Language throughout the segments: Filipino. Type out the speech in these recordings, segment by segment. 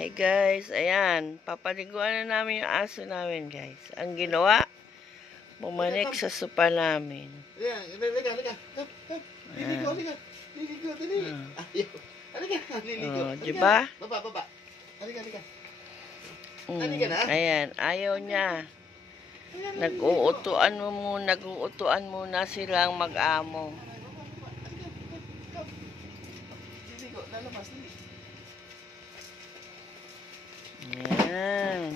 Hi guys, ayan, papaliguan na namin yung aso namin guys. Ang ginawa, bumanik sa sopa namin. Ayan, halika. Liligo, halika. Liligo, dali. Ayaw. Halika, liligo. Oh, diba? Baba. Halika. Ayan, ayaw niya. Nag-uutuan muna silang mag-amo. Liligo, lalabas. Ayan.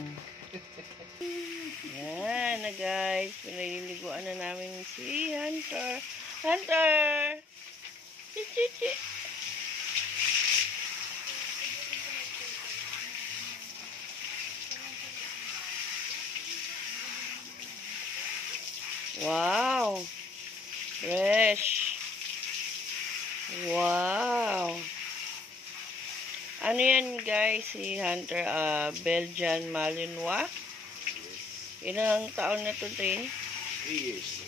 Ayan na guys. Pinaliliguan na namin si Hunter. Hunter! Chichichi! Wow! Fresh! Wow! Ano yan guys? Si Hunter Belgian Malinois. Ilang taon na to, 3? 3 years.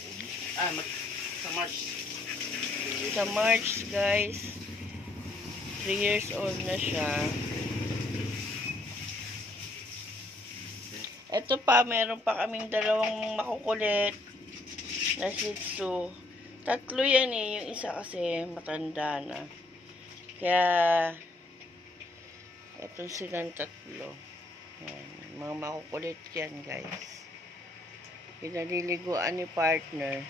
Sa March. Sa March guys. 3 years old na siya. Ito pa, meron pa kaming dalawang makukulit na Shih Tzu. 3 yan eh. Yung isa kasi matanda na. Kaya ito silang 3. Yan, mga makukulit yan guys. Pinaliliguan ni partner.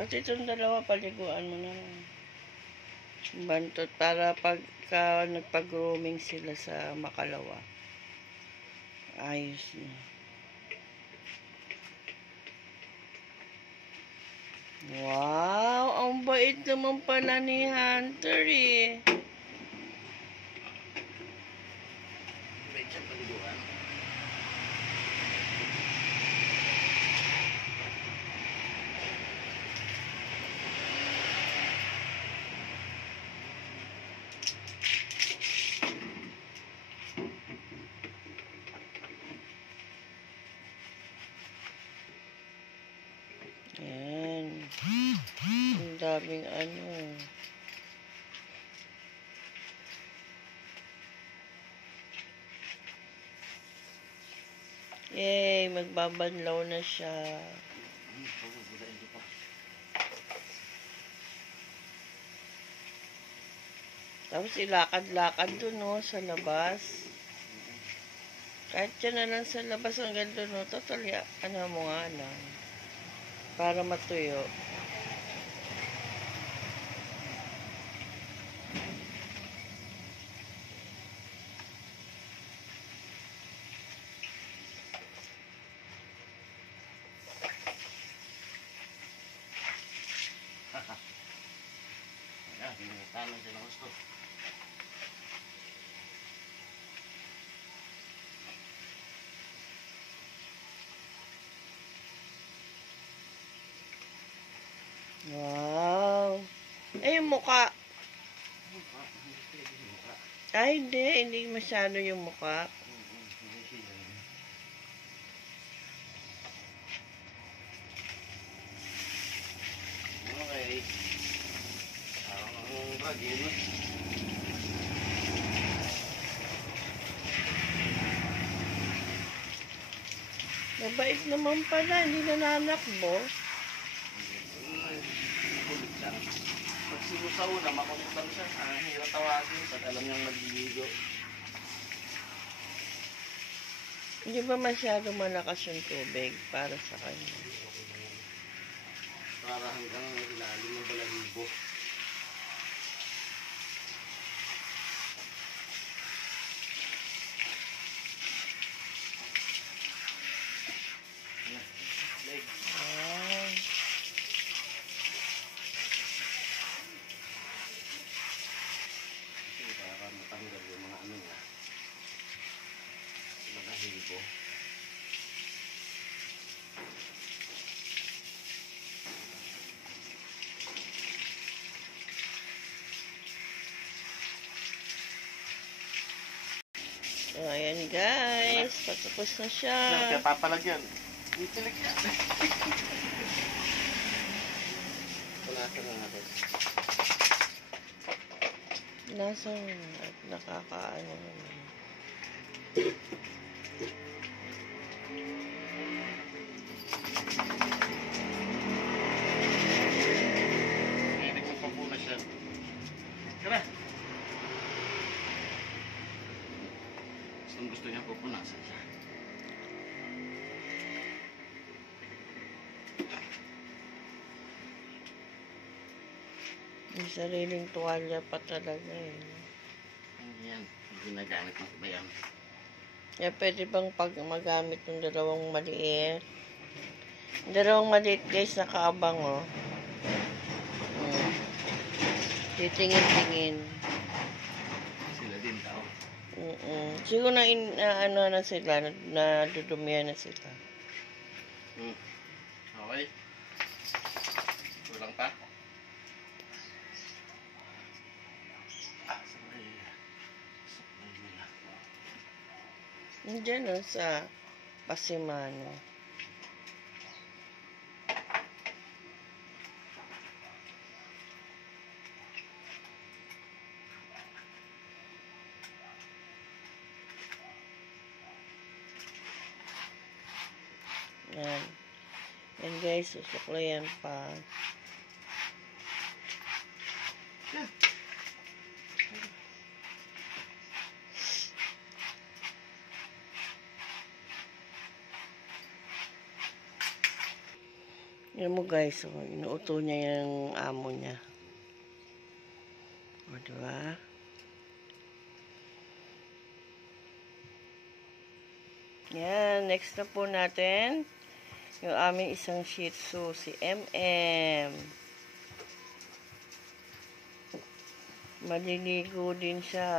Pati itong dalawa, paliguan mo na lang. Bantot para pagka nagpag-grooming sila sa makalawa. Ayos na. Wow! Ang bait naman pala ni Hunter eh. Medyo paliguan. Ayan. Ang daming ano. Yay! Magbabanlaw na siya. Tapos ilakad-lakad dun, no, sa labas. Kahit yan na lang sa labas hanggang dun, no. Total, ano mo nga lang. Para matuyo. Ayan, hinahitanan siya ng gusto. Wow! Eh, yung mukha. Ay, hindi masyado yung mukha. Okay. Ang ragin. Mabait naman pala, hindi nananakbo. Pag sinusaw na, makulitan siya. Ang hirap tawagin pag alam niyang nagliligo. Hindi ba masyado malakas yung tubig para sa kanya? Para hanggang ilalim ng balahibo. Wow! Para matanggal yung mga ano nga. Balahibo. So, ayan guys. Patapos na siya. Kaya papalagyan. Itilig yan. Wala ka na natin. Lasa at nakakaano naman. Hilig mo papunas siya. Tara! Gusto niya pupunasan siya. May sariling tuwalya pa talaga eh. Yan, ginagamit ng iba yan. Kaya pwede bang pag magamit ng dalawang maliit? Yung dalawang maliit guys, nakaabang oh. Titingin-tingin. Sila din tao. Siguro na ano na sila, na dudumihan na sila. Okay. Kulang pa? Sabay nila. Nandiyan oh, sa Pasimano. Yan. Yan guys, susuklayan pa. Yan mo guys, oh, inuuto niya yung amo niya. O, diba? Yan, next na po natin yung aming isang Shih Tzu, si MM. Maliligo din siya.